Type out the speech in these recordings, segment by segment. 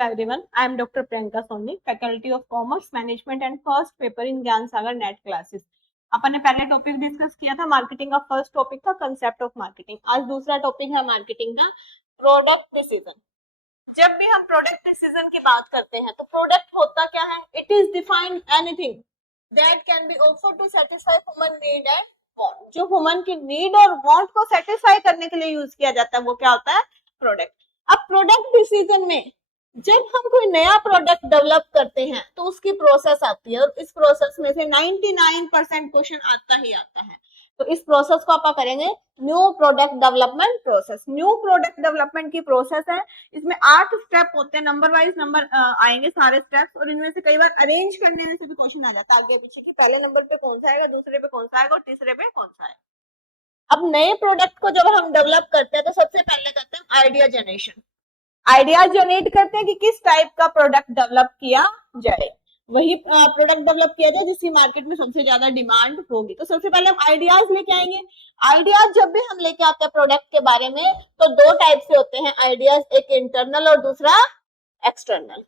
Everyone, I am Dr. Priyanka Soni, Faculty of Commerce Management and first paper in ज्ञान सागर net classes. अपन ने पहले topic discuss किया था marketing का, first topic था कंसेप्ट ऑफ मार्केटिंग। आज दूसरा टॉपिक है मार्केटिंग का प्रोडक्ट डिसीजन। जब भी हम प्रोडक्ट डिसीजन की बात करते हैं तो प्रोडक्ट होता क्या है? It is defined anything that can be offered to satisfy human need and want. जो ह्यूमन की नीड और वांट को सेटिस्फाई करने के लिए यूज किया जाता है वो क्या होता है? प्रोडक्ट। अब प्रोडक्ट डिसीजन में जब हम कोई नया प्रोडक्ट डेवलप करते हैं तो उसकी प्रोसेस आती है और इस प्रोसेस में से 99% क्वेश्चन आता ही आता है। तो इस प्रोसेस को आप करेंगे new product development process. New product development की प्रोसेस है, इसमें 8 स्टेप होते हैं, नंबर वाइज नंबर आएंगे सारे स्टेप्स, और इनमें से कई बार अरेंज करने में से भी क्वेश्चन आ जाता है आगे पीछे कि पहले नंबर पे कौन सा आएगा, दूसरे पे कौन सा आएगा और तीसरे पे कौन सा आएगा। अब नए प्रोडक्ट को जब हम डेवलप करते हैं तो सबसे पहले करते हैं आइडिया जनरेशन। आइडिया जनरेट करते हैं कि किस टाइप का प्रोडक्ट डेवलप किया जाए, वही प्रोडक्ट डेवलप किया जाए जिसकी मार्केट में सबसे ज्यादा डिमांड होगी। तो सबसे पहले हम आइडियाज लेके आएंगे। आइडियाज जब भी हम लेके आते हैं प्रोडक्ट के बारे में तो दो टाइप से होते हैं आइडियाज, एक इंटरनल और दूसरा एक्सटर्नल।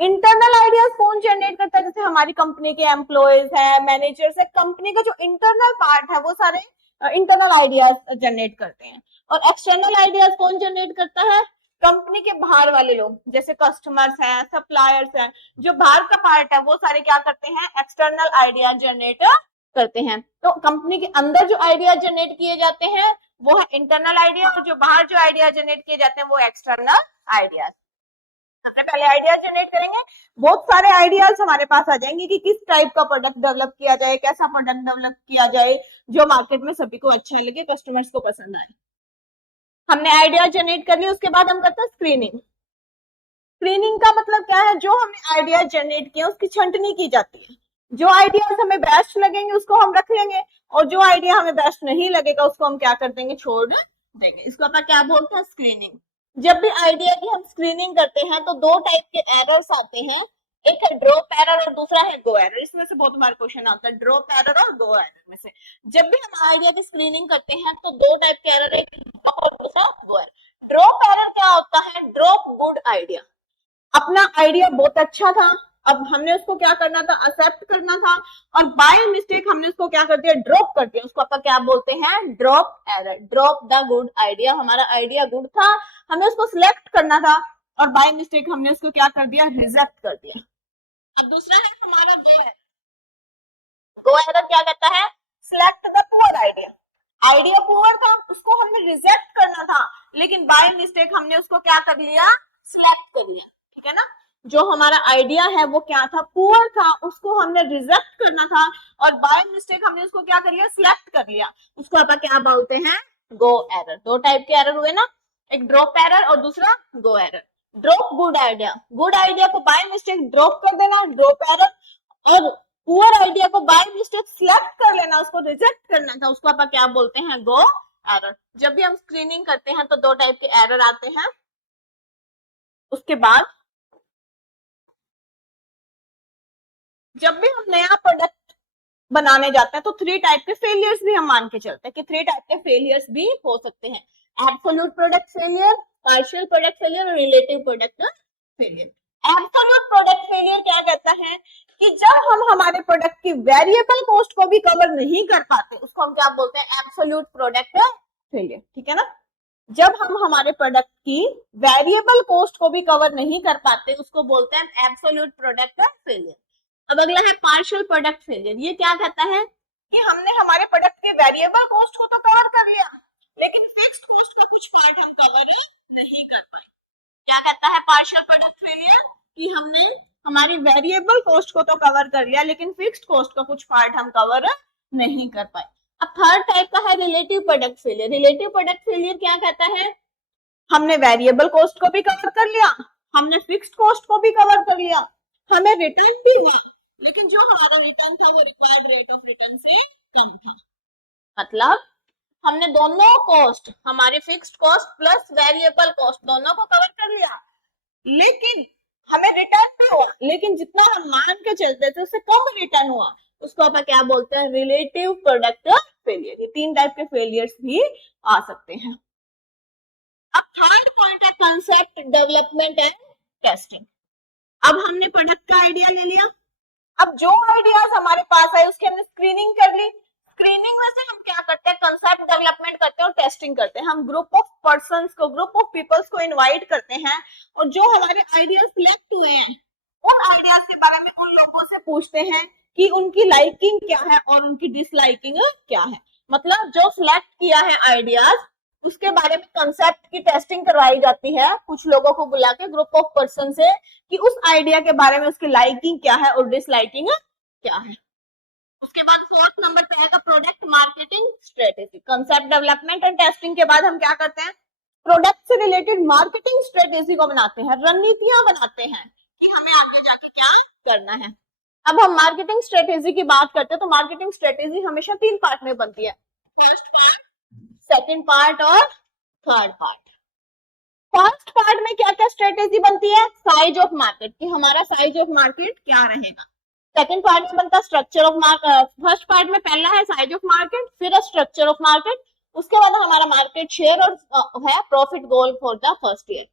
इंटरनल आइडियाज कौन जनरेट करता है? जैसे हमारी कंपनी के एम्प्लॉयज है, मैनेजर्स है, कंपनी का जो इंटरनल पार्ट है वो सारे इंटरनल आइडियाज जनरेट करते हैं। और एक्सटर्नल आइडियाज कौन जनरेट करता है? कंपनी के बाहर वाले लोग, जैसे कस्टमर्स हैं, सप्लायर्स हैं, जो बाहर का पार्ट है वो सारे क्या करते हैं? एक्सटर्नल आइडिया जनरेट करते हैं। तो कंपनी के अंदर जो आइडिया जनरेट किए जाते हैं वो है इंटरनल आइडिया, और जो बाहर जो आइडिया जनरेट किए जाते हैं वो एक्सटर्नल आइडियाज। हमने पहले आइडिया जनरेट करेंगे, बहुत सारे आइडियाज हमारे पास आ जाएंगे कि किस टाइप का प्रोडक्ट डेवलप किया जाए, कैसा प्रोडक्ट डेवलप किया जाए जो मार्केट में सभी को अच्छा लगे, कस्टमर्स को पसंद आए। हमने आइडिया जनरेट कर लिया, उसके बाद हम करते हैं स्क्रीनिंग। स्क्रीनिंग का मतलब क्या है? जो हमने आइडिया जनरेट किया उसकी छंटनी की जाती है। जो आइडियाज हमें बेस्ट लगेंगे उसको हम रख लेंगे, और जो आइडिया हमें बेस्ट नहीं लगेगा उसको हम क्या कर देंगे? छोड़ देंगे। इसको अपन क्या बोलते हैं? स्क्रीनिंग। जब भी आइडिया की हम स्क्रीनिंग करते हैं तो दो टाइप के एरर्स आते हैं, एक है ड्रॉप एरर और दूसरा है गो एरर। इसमें से बहुत बार क्वेश्चन आता है ड्रॉप एरर और गो एरर में से। जब भी हम आइडिया की स्क्रीनिंग करते हैं तो दो टाइप के एरर, एक ड्रॉप और दूसरा गो एरर। ड्रॉप एरर क्या होता है? Drop good idea. अपना आइडिया बहुत अच्छा था, अब हमने उसको क्या करना था? एक्सेप्ट करना था, और बाय मिस्टेक हमने उसको क्या कर दिया? ड्रॉप कर दिया। उसको अपन क्या बोलते हैं? Drop error. Drop the good idea. हमारा आइडिया गुड था, हमें उसको सिलेक्ट करना था और बाय मिस्टेक हमने उसको क्या कर दिया? रिजेक्ट कर दिया। अब दूसरा है हमारा गो एरर। गो एरर क्या कहता है? Select the poor idea. Idea poor था, उसको हमने रिजेक्ट करना था, लेकिन बाय मिस्टेक हमने उसको क्या कर लिया? सिलेक्ट कर लिया। ठीक है ना? जो हमारा आइडिया है वो क्या था? पुअर था, उसको हमने रिजेक्ट करना था और बाय मिस्टेक हमने उसको क्या कर लिया? सिलेक्ट कर लिया। उसको अपन क्या बोलते हैं? Go error. दो टाइप के एरर हुए ना, एक ड्रॉप एरर और दूसरा go error. Drop good idea, good idea को बाय मिस्टेक ड्रॉप कर देना, ड्रॉप एरर। और पुअर आइडिया को बाय मिस्टेक सिलेक्ट कर लेना, उसको रिजेक्ट करना था, उसको अपन क्या बोलते हैं? Go error. जब भी हम स्क्रीनिंग करते हैं तो दो टाइप के एरर आते हैं। उसके बाद जब भी हम नया प्रोडक्ट बनाने जाते हैं तो 3 टाइप के फेलियर्स भी हम मान के चलते हैं कि 3 टाइप के फेलियर्स भी हो सकते हैं। Absolute product failure, partial product failure और relative product failure. Absolute product failure क्या कहता है कि जब हम हमारे प्रोडक्ट की वेरिएबल कॉस्ट को भी कवर नहीं कर पाते उसको हम क्या बोलते हैं? Absolute product failure. ठीक है ना? जब हम हमारे प्रोडक्ट की वेरिएबल कॉस्ट को भी कवर नहीं कर पाते उसको बोलते हैं एब्सोल्यूट प्रोडक्ट फेलियर। अब अगला है पार्शियल प्रोडक्ट फेलियर। ये क्या कहता है कि हमने हमारे प्रोडक्ट के वेरिएबल कॉस्ट को तो कवर कर लिया लेकिन फिक्स्ड कॉस्ट का कुछ पार्ट हम कवर नहीं कर पाए। क्या कहता है पार्शियल प्रोडक्ट फेलियर? कि हमने हमारी वेरिएबल कॉस्ट को तो कवर कर लिया लेकिन फिक्स्ड कॉस्ट का कुछ पार्ट हम कवर नहीं कर पाए। अब थर्ड टाइप का है relative product failure. Relative product failure क्या कहता है? हमने वेरिएबल कॉस्ट को भी कवर कर लिया, हमने फिक्स्ड कॉस्ट को भी कवर कर लिया, हमें रिटर्न भी है, लेकिन जो हमारा रिटर्न था वो रिक्वायर्ड रेट ऑफ रिटर्न से कम था। मतलब हमने दोनों कॉस्ट, हमारी fixed cost plus variable cost दोनों को कवर कर लिया, लेकिन हमें रिटर्न भी हुआ, लेकिन जितना हम मान के चलते थे उससे कम रिटर्न हुआ। उसको अपन क्या बोलते हैं? Relative product failure. ये 3 टाइप के फेलियर्स भी आ सकते हैं। अब थर्ड पॉइंट है कंसेप्ट डेवलपमेंट एंड टेस्टिंग। अब हमने प्रोडक्ट का आइडिया ले लिया, अब जो आइडियाज हमारे पास है उसकी हमने स्क्रीनिंग कर ली। स्क्रीनिंग में से हम क्या करते हैं, कंसेप्ट डेवलपमेंट करते हैं और टेस्टिंग करते हैं। हम ग्रुप ऑफ पर्संस को, ग्रुप ऑफ पीपल्स को इनवाइट करते हैं और जो हमारे आइडियाज सिलेक्ट हुए हैं उन आइडियाज के बारे में उन लोगों से पूछते हैं कि उनकी लाइकिंग क्या है और उनकी डिसलाइकिंग क्या है। मतलब जो सिलेक्ट किया है आइडियाज उसके बारे में कंसेप्ट की टेस्टिंग करवाई जाती है कुछ लोगों को बुला के, ग्रुप ऑफ पर्सन से, कि उस आइडिया के बारे में उसकी लाइकिंग क्या है और डिसलाइकिंग क्या है। उसके बाद फोर्थ नंबर पे आएगा product marketing strategy. Concept development and testing के बाद हम क्या करते हैं, प्रोडक्ट से रिलेटेड मार्केटिंग स्ट्रेटेजी को बनाते हैं, रणनीतियां बनाते हैं कि हमें आगे जाके क्या करना है। अब हम मार्केटिंग स्ट्रेटेजी की बात करते हैं तो मार्केटिंग स्ट्रेटेजी हमेशा 3 पार्ट में बनती है, फर्स्ट पार्ट, सेकंड पार्ट और थर्ड पार्ट। फर्स्ट पार्ट में क्या क्या स्ट्रेटेजी बनती है, साइज ऑफ मार्केट, कि हमारा साइज ऑफ मार्केट क्या रहेगा। सेकंड पार्ट में बनता है structure of market. First part में पहला है साइज ऑफ मार्केट, फिर स्ट्रक्चर ऑफ मार्केट, उसके बाद हमारा मार्केट शेयर और है profit goal for the first year.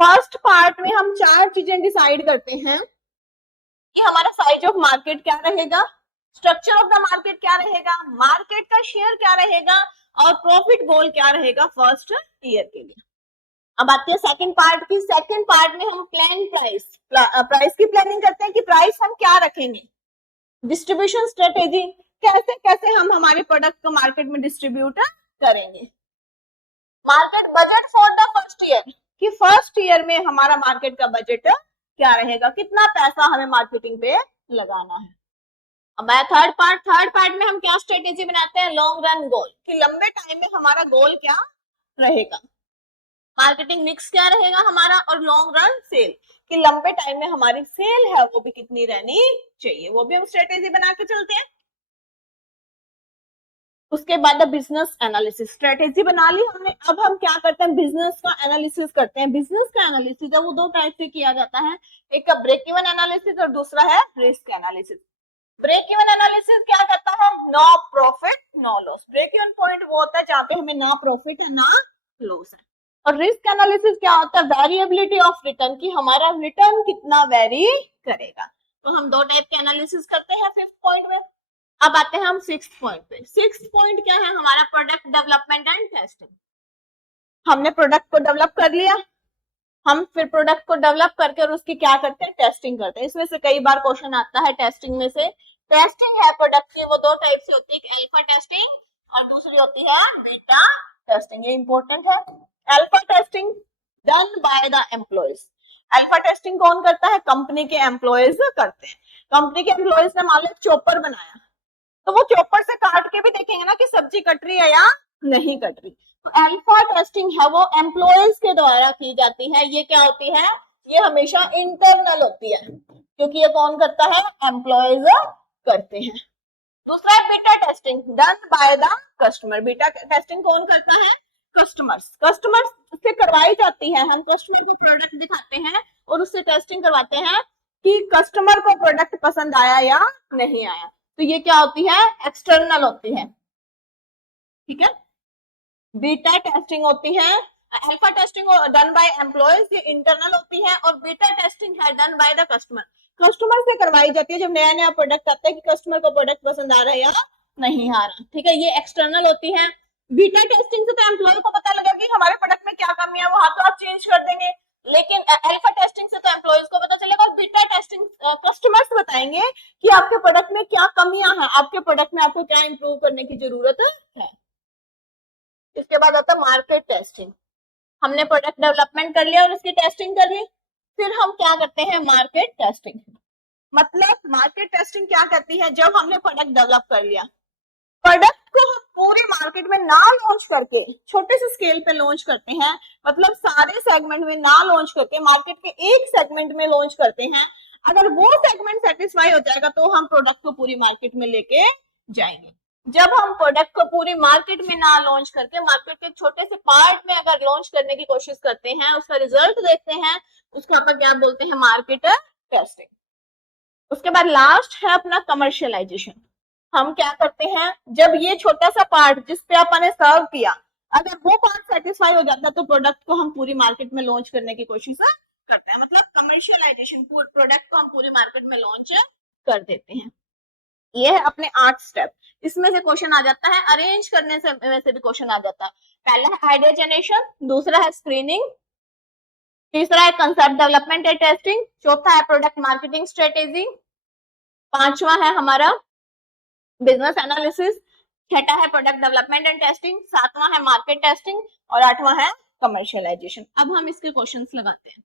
First part में हम 4 चीजें डिसाइड करते हैं कि हमारा साइज ऑफ मार्केट क्या रहेगा, स्ट्रक्चर ऑफ द मार्केट क्या रहेगा, मार्केट का शेयर क्या रहेगा और प्रॉफिट गोल क्या रहेगा फर्स्ट ईयर के लिए। अब आती है सेकंड पार्ट की। सेकंड पार्ट में हम प्लान प्राइस की प्लानिंग करते हैं कि प्राइस हम क्या रखेंगे, डिस्ट्रीब्यूशन स्ट्रेटेजी, कैसे कैसे हम हमारे प्रोडक्ट को मार्केट में डिस्ट्रीब्यूट करेंगे। Market budget for the first year, कि फर्स्ट ईयर में हमारा मार्केट का बजट क्या रहेगा, कितना पैसा हमें मार्केटिंग पे लगाना है। अब आया थर्ड पार्ट। थर्ड पार्ट में हम क्या स्ट्रेटेजी बनाते हैं, लॉन्ग रन गोल, कि लंबे टाइम में हमारा गोल क्या रहेगा, मार्केटिंग मिक्स क्या रहेगा हमारा, और लॉन्ग रन सेल, कि लंबे टाइम में हमारी सेल है वो भी कितनी रहनी चाहिए, वो भी हम स्ट्रेटेजी बना के चलते हैं। उसके बाद बिजनेस एनालिसिस, स्ट्रेटेजी बना ली हमने, अब हम क्या करते हैं, बिजनेस का एनालिसिस करते हैं। बिजनेस का एनालिसिस है वो 2 टाइप से किया जाता है, एक का ब्रेक इवन एनालिसिस और दूसरा है risk analysis. Break even analysis क्या करता है, no profit no loss. Break even point वो होता है जहाँ पे हमें ना प्रॉफिट है ना लॉस है। और रिस्क एनालिसिस क्या होता है, वेरिएबिलिटी ऑफ रिटर्न, की हमारा रिटर्न कितना वेरी करेगा। तो हम 2 टाइप के एनालिसिस करते हैं 5th पॉइंट में। अब आते हैं हम 6th पॉइंट पे। 6th पॉइंट क्या है, हमारा प्रोडक्ट डेवलपमेंट एंड टेस्टिंग। हमने प्रोडक्ट को डेवलप कर लिया, हम फिर प्रोडक्ट को डेवलप करके और उसकी क्या करते हैं, टेस्टिंग करते हैं। इसमें से कई बार क्वेश्चन आता है टेस्टिंग में से। टेस्टिंग है प्रोडक्ट की वो 2 टाइप से होती है, एक अल्फा टेस्टिंग और दूसरी होती है बीटा टेस्टिंग। ये इंपॉर्टेंट है। Alpha testing done by the employees. Alpha testing कौन करता है, कंपनी के एम्प्लॉयज करते हैं। कंपनी के एम्प्लॉयज ने मान लो चॉपर बनाया तो वो चॉपर से काट के भी देखेंगे ना कि सब्जी कट रही है या नहीं कट रही। तो अल्फा टेस्टिंग है वो एम्प्लॉयज के द्वारा की जाती है। ये क्या होती है, ये हमेशा इंटरनल होती है क्योंकि ये कौन करता है, एम्प्लॉयज करते हैं। दूसरा है beta testing done by the customer. Beta testing कौन करता है, कस्टमर्स से करवाई जाती है। हम कस्टमर को प्रोडक्ट दिखाते हैं और उससे टेस्टिंग करवाते हैं कि कस्टमर को प्रोडक्ट पसंद आया या नहीं आया। तो ये क्या होती है, एक्सटर्नल होती है। ठीक है, बीटा टेस्टिंग होती है। Alpha testing done by employees, ये इंटरनल होती है, और बीटा टेस्टिंग है done by the customer, customer से करवाई जाती है। जब नया नया प्रोडक्ट आता है कि कस्टमर को प्रोडक्ट पसंद आ रहा है या नहीं आ रहा। ठीक है, ये एक्सटर्नल होती है। बीटा टेस्टिंग से तो एम्प्लॉय को पता लगा कि हमारे प्रोडक्ट में क्या कमी है, वो हाथों हाथ चेंज कर देंगे। लेकिन अल्फा टेस्टिंग से तो एम्प्लॉयज को पता चलेगा, और बीटा टेस्टिंग कस्टमर्स बताएंगे कि आपके प्रोडक्ट में क्या कमियां हैं, आपके प्रोडक्ट में आपको क्या इंप्रूव करने की जरूरत है। इसके बाद आता है मार्केट टेस्टिंग। हमने प्रोडक्ट डेवलपमेंट कर लिया और उसकी टेस्टिंग कर ली, फिर हम क्या करते हैं, मार्केट टेस्टिंग। मतलब मार्केट टेस्टिंग क्या करती है, जब हमने प्रोडक्ट डेवलप कर लिया, प्रोडक्ट को हम पूरे मार्केट में ना लॉन्च करके छोटे से स्केल पे लॉन्च करते हैं, मतलब सारे सेगमेंट में ना लॉन्च करके मार्केट के एक सेगमेंट में लॉन्च करते हैं। अगर वो सेगमेंट सेटिस्फाई हो जाएगा तो हम प्रोडक्ट को पूरी मार्केट में लेके जाएंगे। जब हम प्रोडक्ट को पूरी मार्केट में ना लॉन्च करके मार्केट के छोटे से पार्ट में अगर लॉन्च करने की कोशिश करते हैं, उसका रिजल्ट देखते हैं, उसको अपन क्या बोलते हैं, मार्केट टेस्टिंग। उसके बाद लास्ट है अपना कमर्शियलाइजेशन। हम क्या करते हैं, जब ये छोटा सा पार्ट जिस पे अपन ने सर्व किया, अगर वो पार्ट सेटिस्फाई हो जाता है तो प्रोडक्ट को हम पूरी मार्केट में लॉन्च करने की कोशिश करते हैं, मतलब कमर्शियलाइजेशन, प्रोडक्ट को हम पूरी मार्केट में लॉन्च कर देते हैं। ये है अपने 8 स्टेप। इसमें से क्वेश्चन आ जाता है, अरेंज करने से में से भी क्वेश्चन आ जाता है। पहला है आइडिया जनरेशन, दूसरा है स्क्रीनिंग, तीसरा है कंसेप्ट डेवलपमेंट एंड टेस्टिंग, चौथा है प्रोडक्ट मार्केटिंग स्ट्रेटेजी, पांचवा है हमारा बिजनेस एनालिसिस, छठा है प्रोडक्ट डेवलपमेंट एंड टेस्टिंग, सातवां है मार्केट टेस्टिंग और आठवां है कमर्शियलाइजेशन। अब हम इसके क्वेश्चंस लगाते हैं।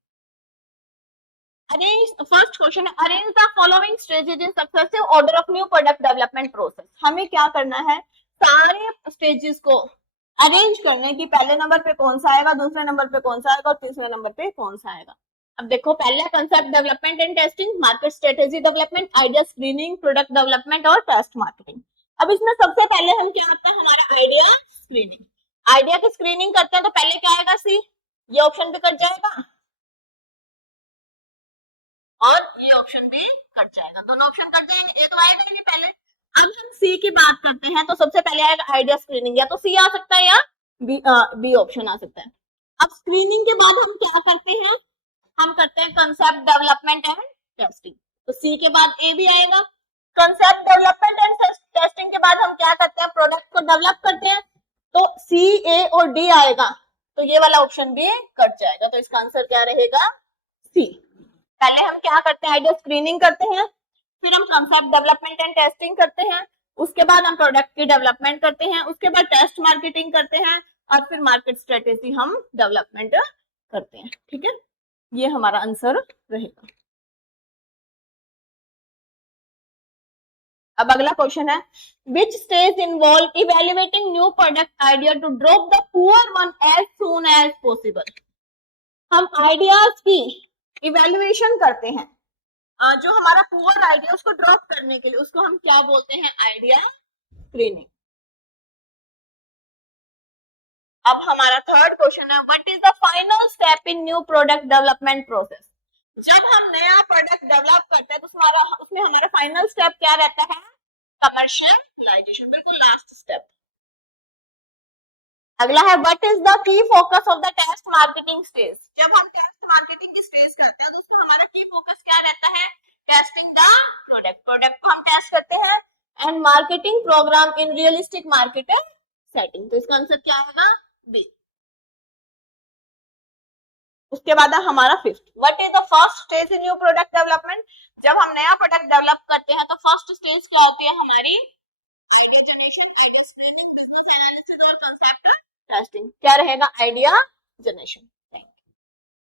फर्स्ट क्वेश्चन है, arrange the following stages in successive order of new product development process. हमें क्या करना है, सारे स्टेजेस को अरेंज करने की, पहले नंबर पे कौन सा आएगा, दूसरे नंबर पे कौन सा आएगा और तीसरे नंबर पे कौन सा आएगा। अब देखो, पहला concept development and testing, market strategy development, idea screening, product development और टेस्ट मार्केटिंग। अब इसमें सबसे पहले हम क्या आता है, हमारा आइडिया स्क्रीनिंग। आइडिया की स्क्रीनिंग करते हैं तो पहले क्या आएगा, सी, ये ऑप्शन भी कट जाएगा और ये ऑप्शन भी कट जाएगा, दोनों ऑप्शन कट जाएंगे, ये तो आएगा ही नहीं पहले। अब हम सी की बात करते हैं तो सबसे पहले आएगा आइडिया स्क्रीनिंग, या तो सी आ सकता है या बी ऑप्शन आ सकता है। अब स्क्रीनिंग के बाद हम क्या करते हैं, हम करते हैं कंसेप्ट डेवलपमेंट एंड टेस्टिंग, तो सी के बाद ए भी आएगा। कंसेप्ट डेवलपमेंट एंड टेस्टिंग के बाद हम क्या करते हैं, प्रोडक्ट को डेवलप करते हैं, तो सी, ए और डी आएगा, तो ये वाला ऑप्शन भी कट जाएगा, तो इसका आंसर क्या रहेगा, सी। पहले हम क्या करते हैं, आइडिया स्क्रीनिंग करते हैं, फिर हम कंसेप्ट डेवलपमेंट एंड टेस्टिंग करते हैं, उसके बाद हम प्रोडक्ट की डेवलपमेंट करते हैं, उसके बाद टेस्ट मार्केटिंग करते हैं और फिर मार्केट स्ट्रेटेजी हम डेवलपमेंट करते हैं। ठीक है, ये हमारा आंसर रहेगा। अब अगला क्वेश्चन है, which stage involve evaluating new product idea to drop the poor one as soon as possible. हम आइडियाज की इवेल्युएशन करते हैं, जो हमारा पुअर आइडिया उसको ड्रॉप करने के लिए, उसको हम क्या बोलते हैं, आइडिया स्क्रीनिंग। अब हमारा थर्ड क्वेश्चन है, what is the final step in new product development process. जब हम नया प्रोडक्ट डेवलप करते हैं तो उसमें हमारा फाइनल स्टेप क्या रहता है, कमर्शियलाइजेशन, बिल्कुल लास्ट स्टेप। अगला है, what is the key focus of the test marketing stage. जब हम टेस्ट मार्केटिंग की स्टेज करते हैं तो उसमें हमारा की फोकस क्या रहता है, टेस्टिंग द प्रोडक्ट, प्रोडक्ट को हम टेस्ट करते हैं, and marketing program in realistic market setting, तो इसका आंसर क्या आएगा, बी। उसके बाद है हमारा fifth, what is the first stage in new product development. जब हम नया प्रोडक्ट डेवलप करते हैं तो फर्स्ट स्टेज क्या होती है हमारी, और कंसेप्ट टेस्टिंग, क्या रहेगा, आइडिया जनरेशन।